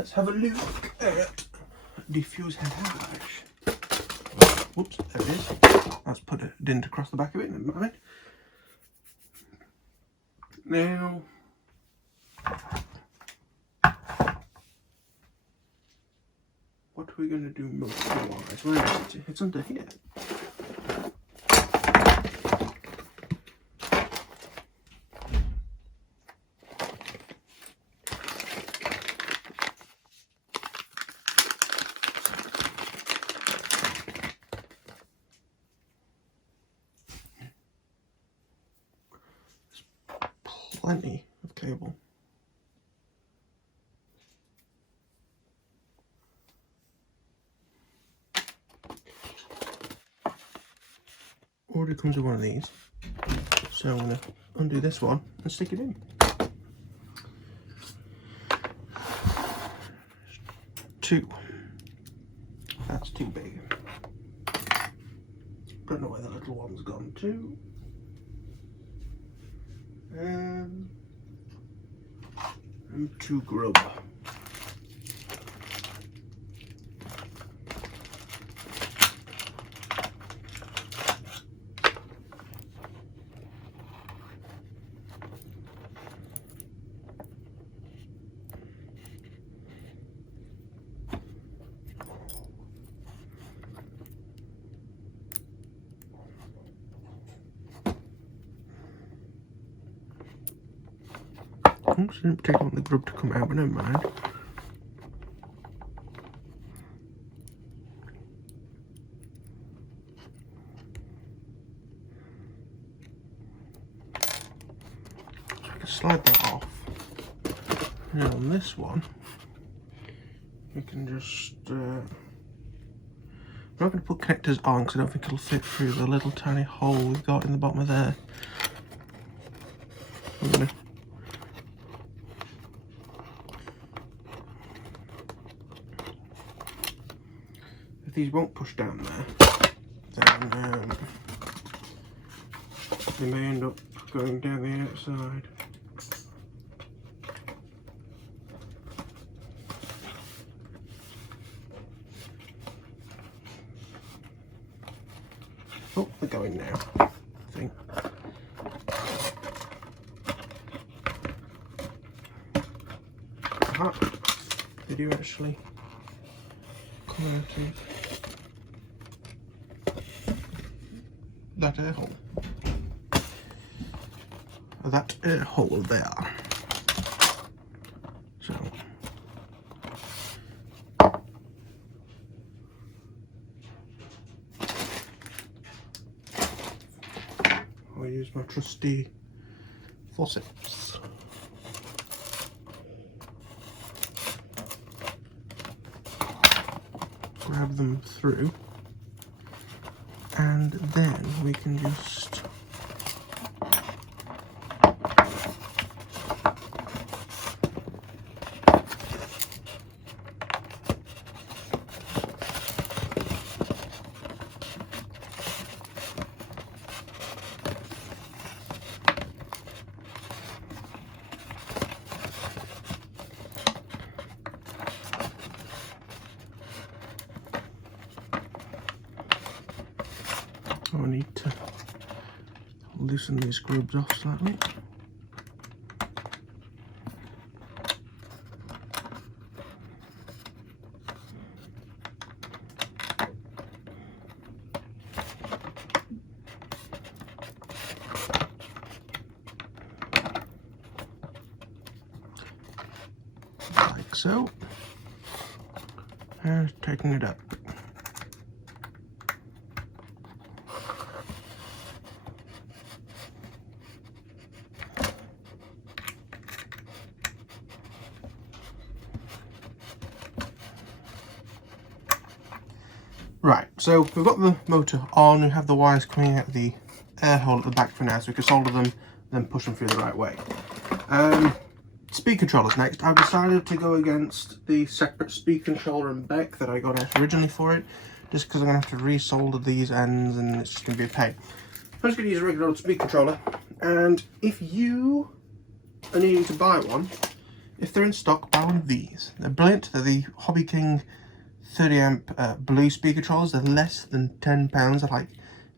let's have a look at the fuse head hash. Whoops, there it is. Let's put a dent across the back of it, never mind. Now, what are we going to do motor-wise? Where is it? It's under here. Plenty of cable. Already comes with one of these, so I'm going to undo this one and stick it in. Two. That's too big. Don't know where the little one's gone to. And two grub. Oops, I didn't particularly want the grub to come out, but never mind. So I can slide that off. Now on this one, we can just... I'm not going to put connectors on because I don't think it'll fit through the little tiny hole we've got in the bottom of there. I'm going to if these won't push down there, then they may end up going down the outside. Oh, they're going now, I think. Aha, they do actually come out of that air hole. That air hole there. So I'll use my trusty forceps. Grab them through, and then we can just I need to loosen these grubs off slightly. Like so. And tighten it up. Right, so we've got the motor on, we have the wires coming out of the air hole at the back for now, so we can solder them, then push them through the right way. Speed controllers next. I've decided to go against the separate speed controller and back that I got out originally for it, just because I'm going to have to resolder these ends and it's just going to be a pain. I'm just going to use a regular old speed controller, and if you are needing to buy one, if they're in stock, buy one of these. They're brilliant. They're the Hobby King 30 amp blue speaker controllers. They're less than £10. They're like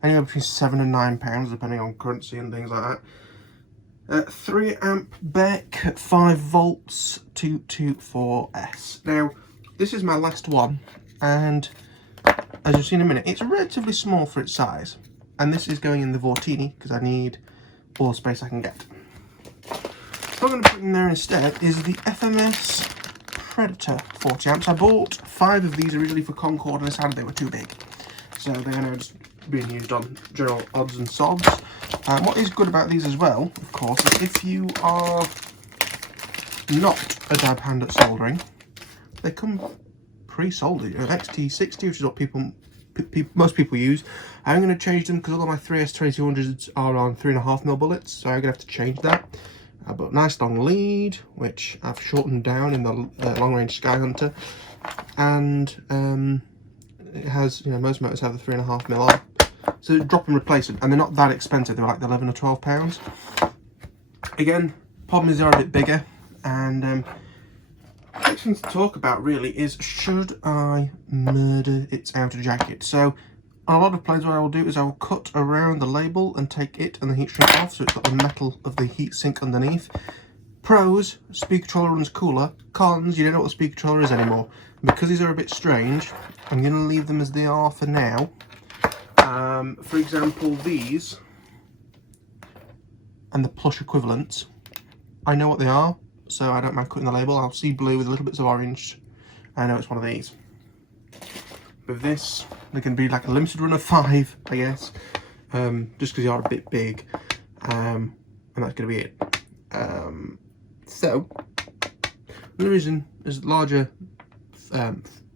anywhere between £7 and £9 depending on currency and things like that. 3 amp Beck, 5 volts, 224S. Now this is my last one, and as you'll see in a minute, it's relatively small for its size, and this is going in the Vortini because I need all the space I can get. What I'm going to put in there instead is the FMS Predator 40 amps. I bought 5 of these originally for Concord and decided they were too big, so they are now just being used on general odds and sods. What is good about these as well, of course, is if you are not a dab hand at soldering, they come pre-soldered. XT60, which is what most people use. I'm going to change them because all of my 3S2200s are on 3.5mm bullets, so I'm going to have to change that. But nice long lead, which I've shortened down in the long range Skyhunter, and it has, you know, most motors have the 3.5mm on, so drop and replacement, and they're not that expensive. They're like £11 or £12. Again, problem is they are a bit bigger, and next thing to talk about really is, should I murder its outer jacket? So on a lot of planes, what I will do is I will cut around the label and take it and the heat shrink off, so it's got the metal of the heat sink underneath. Pros, speaker controller runs cooler. Cons, you don't know what the speaker controller is anymore. Because these are a bit strange, I'm going to leave them as they are for now. For example, these and the plush equivalents, I know what they are, so I don't mind cutting the label. I'll see blue with a little bits of orange. I know it's one of these. With this, they can be like a limited run of 5, I guess, just because they are a bit big, and that's going to be it. So, the reason is larger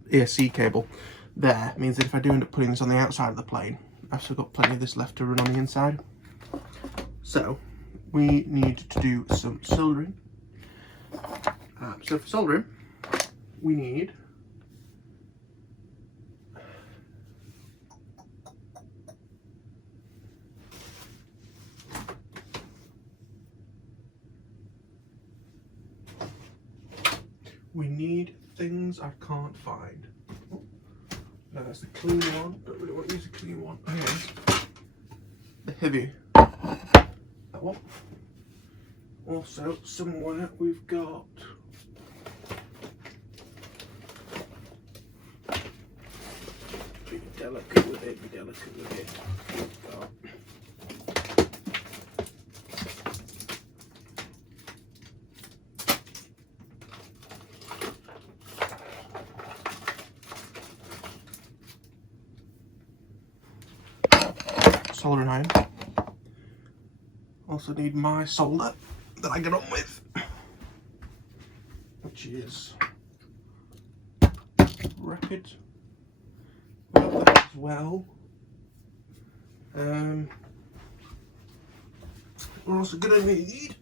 ESC cable there means that if I do end up putting this on the outside of the plane, I've still got plenty of this left to run on the inside. So, we need to do some soldering. So for soldering, we need things I can't find. Oh, no, that's the clean one. Don't really want to use a clean one. Oh, yes. The heavy. That one. Also, somewhere we've got be delicate with it, be delicate with it. We've got soldering iron. Also need my solder that I get on with, which is Rapid. Got that as well. We're also going to need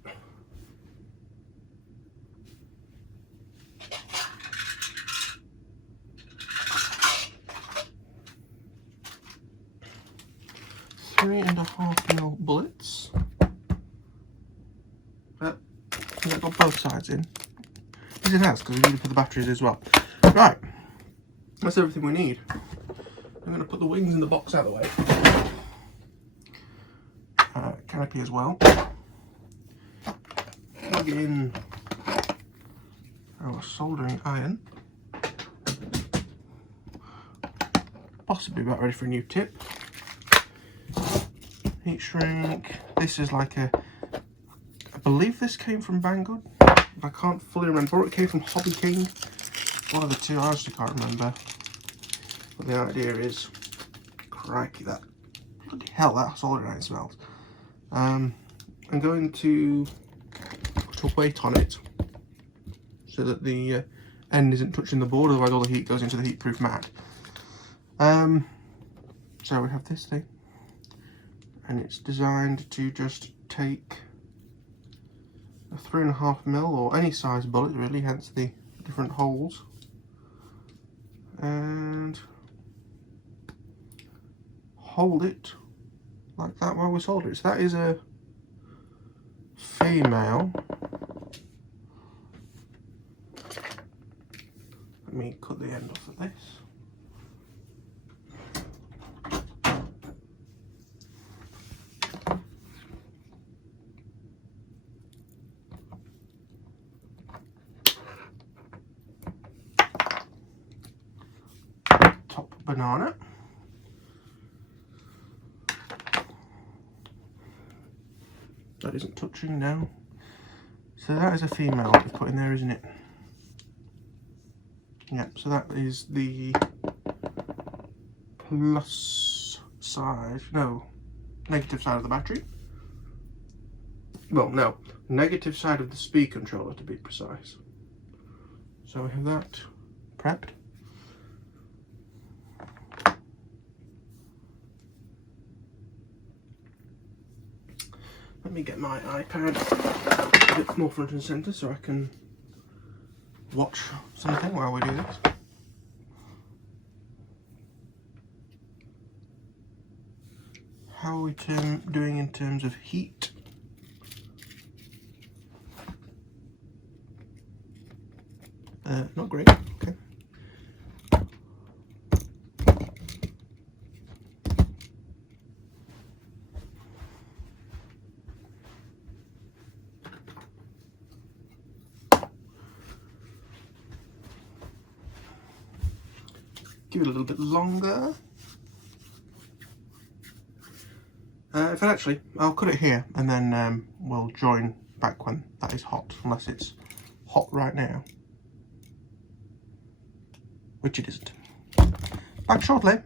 .5mm bullets. But has that got both sides in? Yes, it has, because we need to put the batteries as well. Right, that's everything we need. I'm going to put the wings in the box out of the way. Canopy as well. Plug in our soldering iron. Possibly about ready for a new tip. Heat shrink. This is like a, I believe this came from Banggood. I can't fully remember. Or it came from Hobby King. One of the two, I honestly can't remember. But the idea is, crikey, that, bloody hell, that soldering iron smells. I'm going to put a weight on it so that the end isn't touching the board, otherwise all the heat goes into the heat-proof mat. So we have this thing, and it's designed to just take a 3.5mm or any size bullet really, hence the different holes, and hold it like that while we solder it. So that is a female me cut the end off of this. Top banana. That isn't touching now. So that is a female we've put in there, isn't it? Yep, so that is the plus side, no, negative side of the battery. Well, no, negative side of the speed controller to be precise. So we have that prepped. Let me get my iPad a bit more front and centre so I can watch something while we do this. How are we doing in terms of heat? Not great, okay. Give it a little bit longer. In fact, actually, I'll cut it here and then we'll join back when that is hot, unless it's hot right now, which it isn't. Back shortly.